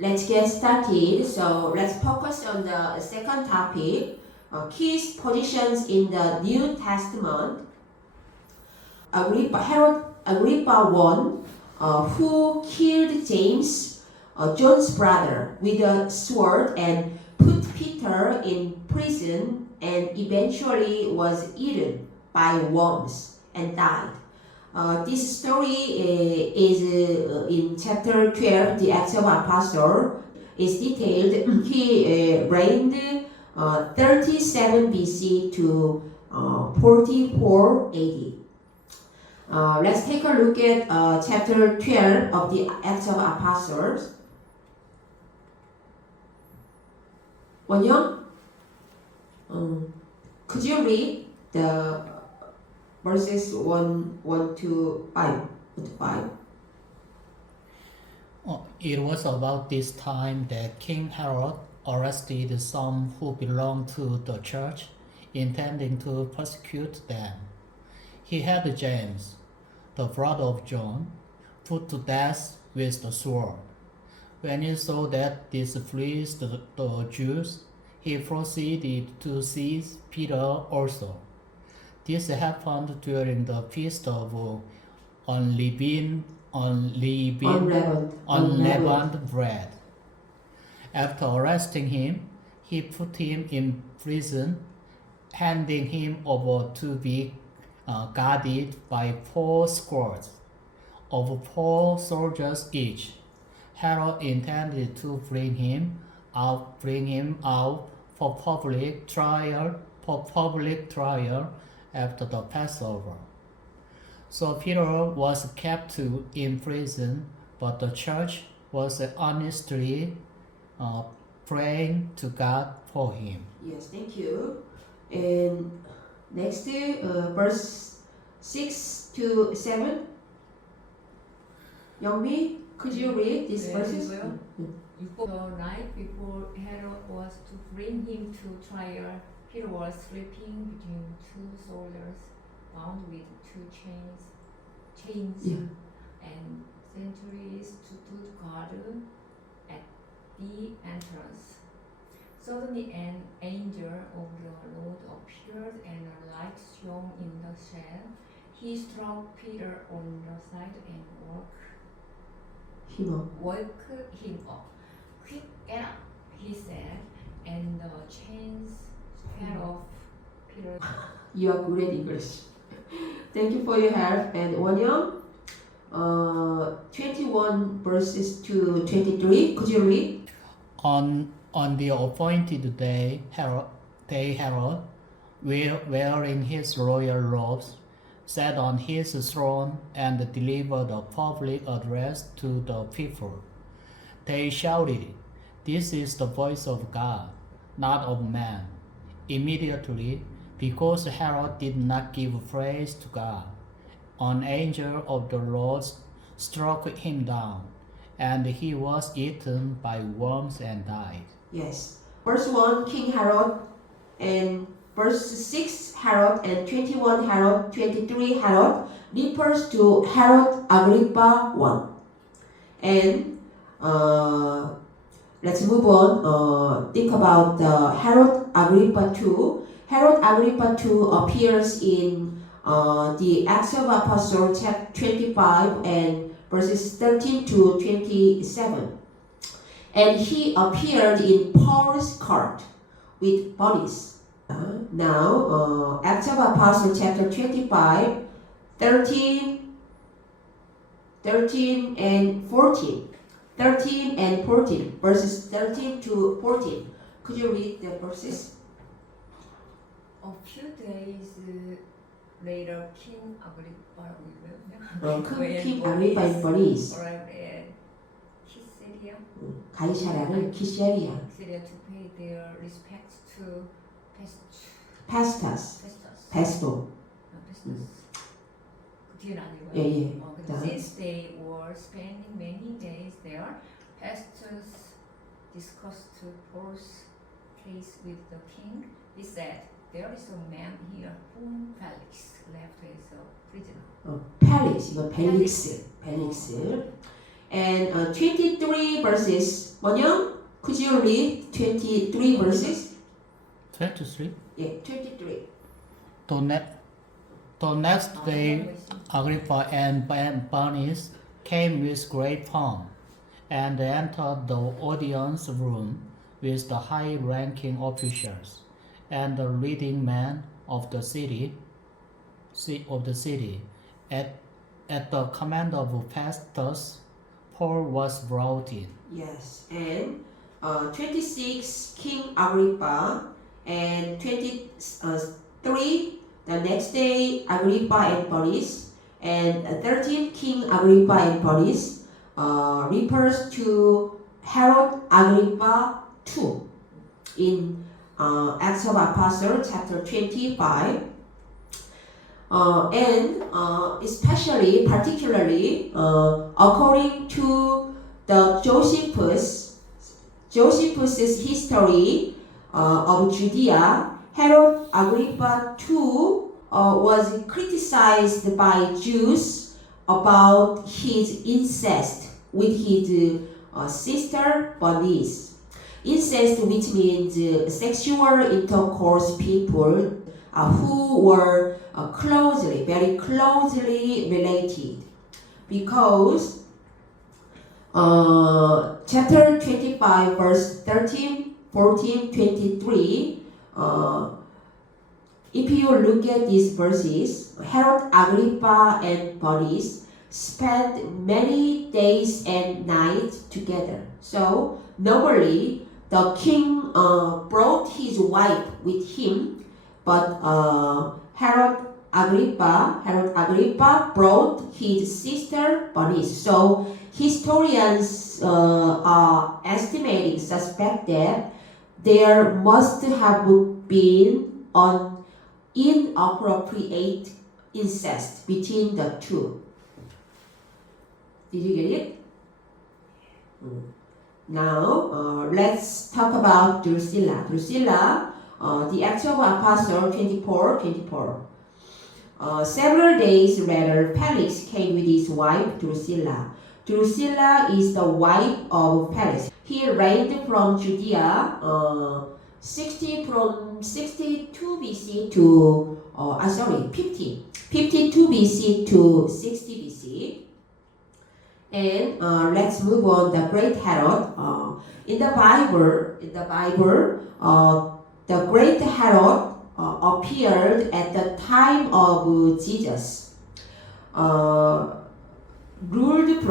let's get started. So let's focus on the second topic, key positions in the New Testament. Herod Agrippa I, who killed James, John's brother, with a sword and put Peter in prison and eventually was eaten by worms and died. This story is in chapter 12, the Acts of Apostles. Is detailed. He reigned 37 BC to 44 AD. Let's take a look at chapter 12 of the Acts of Apostles. 원영, could you read the verses 1 to 5? It was about this time that King Herod arrested some who belonged to the church, intending to persecute them. He had James, the brother of John, put to death with the sword. When he saw that this pleased the Jews, he proceeded to seize Peter also. This happened during the feast of unleavened bread. After arresting him, he put him in prison, handing him over to be guarded by 4 squads of 4 soldiers each. Herod intended to bring him out for public trial after the Passover. So Peter was kept in prison, but the church was earnestly praying to God for him. Yes, thank you. And next, verse 6 to 7. Youngmi, could you read these verses? The night before Herod was to bring him to trial, Peter was sleeping between 2 soldiers, bound with 2 chains, and sentries stood guard at the entrance. Suddenly an angel of the Lord appeared and a light shone in the cell. He struck Peter on the side and woke him up. Quick, get up, he said, and the chains fell off Peter. You are good at English. Thank you for your help. And Wonyoung, 21 verses to 23. Could you read? On the appointed day, Herod, wearing his royal robes, sat on his throne and delivered a public address to the people. They shouted, "This is the voice of God, not of man." Immediately, because Herod did not give praise to God, an angel of the Lord struck him down, and he was eaten by worms and died. Yes. Verse 1, King Herod, and verse 6, Herod, and 21, Herod, 23, Herod, refers to Herod Agrippa I. And let's move on. Think about Herod Agrippa II. Herod Agrippa II appears in the Acts of Apostles, chapter 25, and verses 13 to 27. And he appeared in Paul's court with bodies. Now, Acts of Apostles, chapter 25, 13 and 14. 13 and 14, verses 13 to 14. Could you read the verses? A few days later, King Agrippa King Agrippa의 bodies arrived at Caesarea to pay their respects to Festus. 뒤는 아니고요. 예. Since they were spending many days there, Festus discussed Paul's case with the king. He said, "There is a man here whom Felix left as a prisoner." Felix, 이거 벨릭스. And 23 verses. Monyoung, could you read 23 verses? 23. Yeah, 23. The next day, Agrippa and Bernice came with great pomp, and entered the audience room with the high-ranking officials and the leading men of the city. At the command of Festus, Paul was brought in. Yes, and 26 King Agrippa, and 23 the next day Agrippa and Bernice, and 13 King Agrippa and Bernice refers to Herod Agrippa II in Acts of Apostles chapter 25. And especially, particularly, according to the Josephus's history of Judea, Herod Agrippa II was criticized by Jews about his incest with his sister Bernice. Incest, which means sexual intercourse people who were very closely related, because chapter 25 verse 13, 14, 23, if you look at these verses, Herod Agrippa and Bernice spent many days and nights together. So normally the king brought his wife with him, but Herod Agrippa brought his sister Bernice. So historians are estimating, suspect that there must have been an inappropriate incest between the two. Did you get it? Now let's talk about Drusilla. The Acts of Apostles 24. Several days later, Felix came with his wife Drusilla. Drusilla is the wife of Felix. He reigned from Judea 52 BC to 52 BC to 60 BC. And let's move on. The Great Herod. In the Bible, the Great Herod appeared at the time of Jesus. He ruled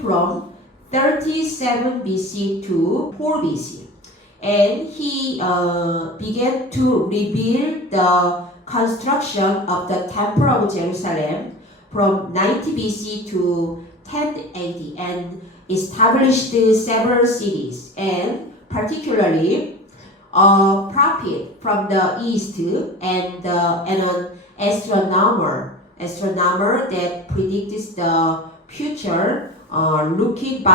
from 37 BC to 4 BC, and he began to rebuild the construction of the Temple of Jerusalem from 90 BC to 10 AD, and established several cities, and particularly a prophet from the east and an astronomer that predicts the future looking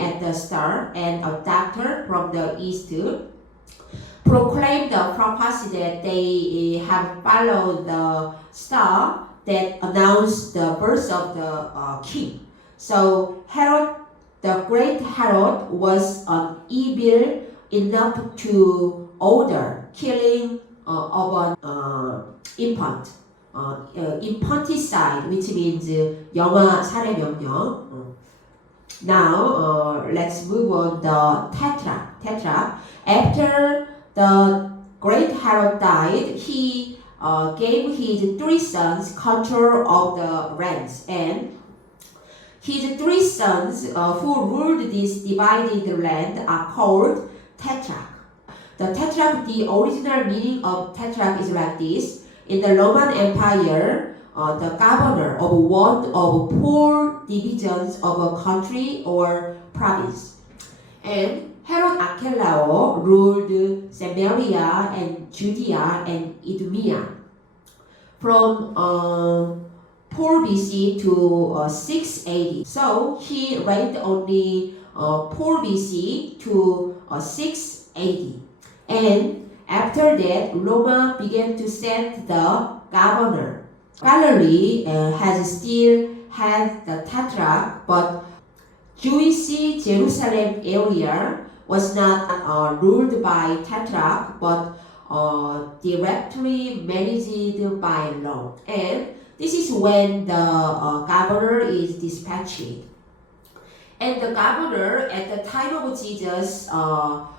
at the star, and a doctor from the east proclaimed the prophecy that they have followed the star that announced the birth of the king. So Herod, the Great Herod, was an evil enough to order killing of an infant. Infanticide, which means 영아 살해 명령. Now let's move on the Tetrarch. After the Great Herod died, he gave his 3 sons control of the lands, and his 3 sons who ruled this divided land are called Tetrarch. The Tetrarch, the original meaning of Tetrarch is like this. In the Roman Empire, the governor of one of 4 divisions of a country or province. And Herod Akelao ruled Samaria and Judea and Idumea from 4 BC to 6 AD. So he reigned only 4 BC to 6 AD. And after that, Rome began to send the governor. Galilee has still had the Tetrarch, but Jewish Jerusalem area was not ruled by Tetrarch, but directly managed by law. And this is when the governor is dispatched. And the governor at the time of Jesus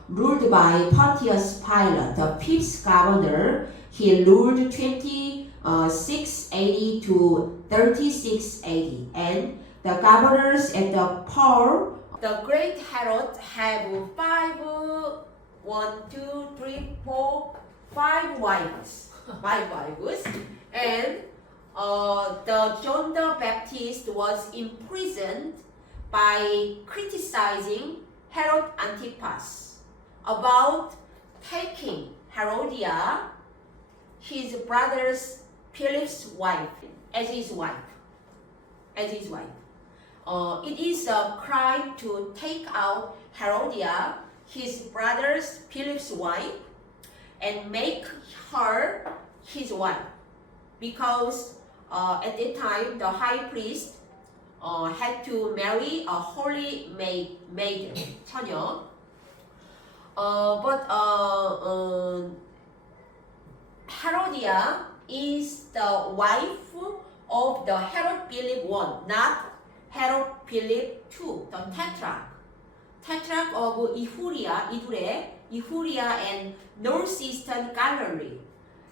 ruled by Pontius Pilate, the fifth governor. He ruled 2680 to 3680. And the governors at the power, the great Herod have five wives. Five wives. And the John the Baptist was imprisoned by criticizing Herod Antipas about taking Herodias, his brother Philip's wife, as his wife. It is a crime to take out Herodias, his brother Philip's wife, and make her his wife, because at that time the high priest had to marry a holy maiden, 처녀. But Herodias is the wife of the Herod Philip I, not Herod Philip II, the Tetrarch of Idurea and northeastern Galilee.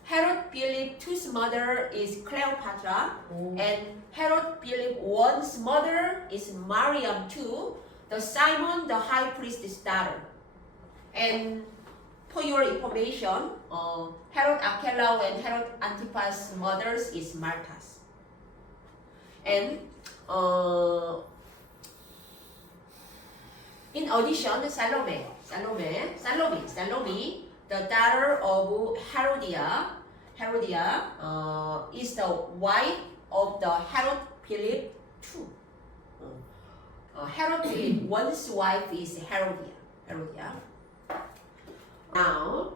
Herod Philip II's mother is Cleopatra, and Herod Philip I's mother is Mariam II, the Simon the high priest's daughter. And for your information, Herod Akelao and Herod Antipas' mothers is Martha's. And in addition, Salome, the daughter of Herodias, is the wife of the Herod Philip II. Herod Philip I's wife is Herodias. Now,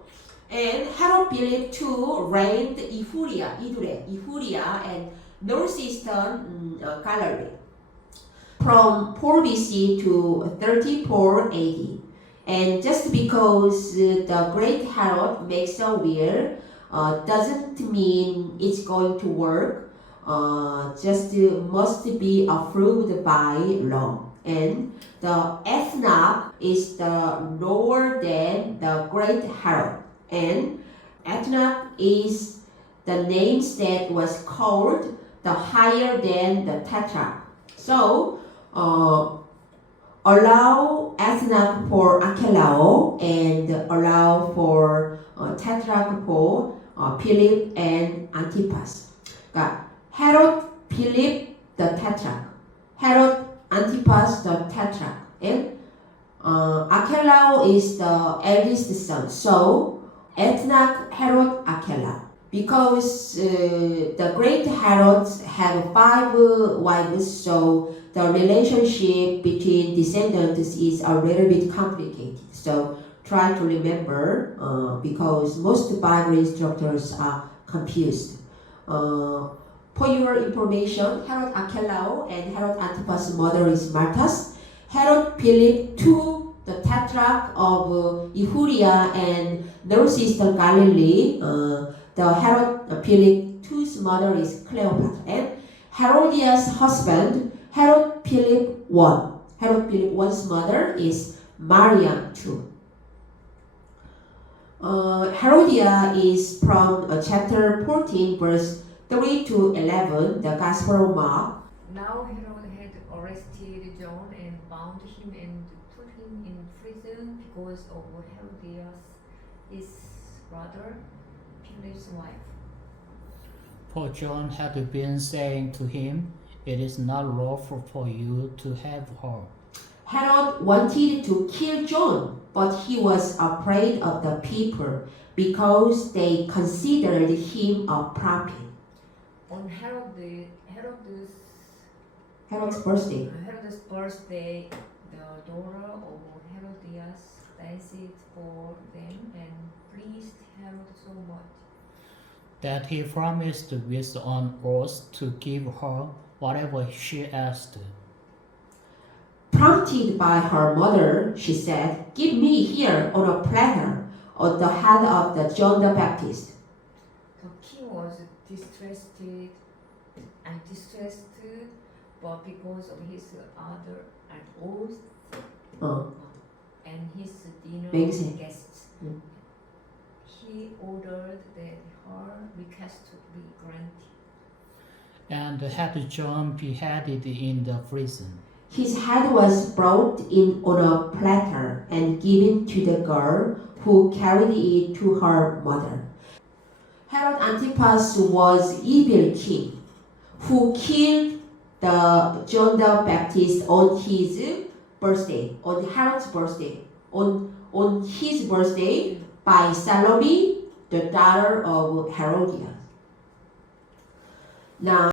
and Herod Philip II reigned Idurea and northeastern Galilee from 4 BC to 34 AD. And just because the great Herod makes a will doesn't mean it's going to work. Just must be approved by law. And the Ethnarch is the lower than the great Herod. And Ethnarch is the names that was called the higher than the Tetrarch. So allow Ethnarch for Akelao and allow for Tetrarch for Philip and Antipas. Herod Philip the Tetrarch, Herod Antipas the Tetrarch, and Akelao is the eldest son. So Ethnarch Herod Akelao. Because the great Herods have 5 wives, so the relationship between descendants is a little bit complicated. So try to remember because most Bible instructors are confused. For your information, Herod Akelao and Herod Antipas' mother is Martha's. Herod Philip II, the Tetrarch of Idurea and northeastern Galilee, the Herod Philip II's mother is Cleopatra. And Herodias' husband, Herod Philip I. Herod Philip I's mother is Mariam II. Herodias is from chapter 14, verse 3 to 11, the Gospel of Mark. Now Herod had arrested John and bound him and put him in prison because of Herodias, his brother Philip's wife. For John had been saying to him, "It is not lawful for you to have her." Herod wanted to kill John, but he was afraid of the people because they considered him a prophet. On Herod's birthday, the daughter of Herodias danced for them and pleased Herod so much that he promised with an oath to give her whatever she asked. Haunted by her mother, she said, "Give me here on a platter at the head of the John the Baptist." The king was distressed, but because of his other oath 어, and his dinner 맹세. guests, 음. he ordered that her request to be granted. and had John beheaded in the prison. His head was brought in on a platter and given to the girl who carried it to her mother. Herod Antipas was evil king who killed the John the Baptist on his birthday, on Herod's birthday, on his birthday by Salome, the daughter of Herodias. Now,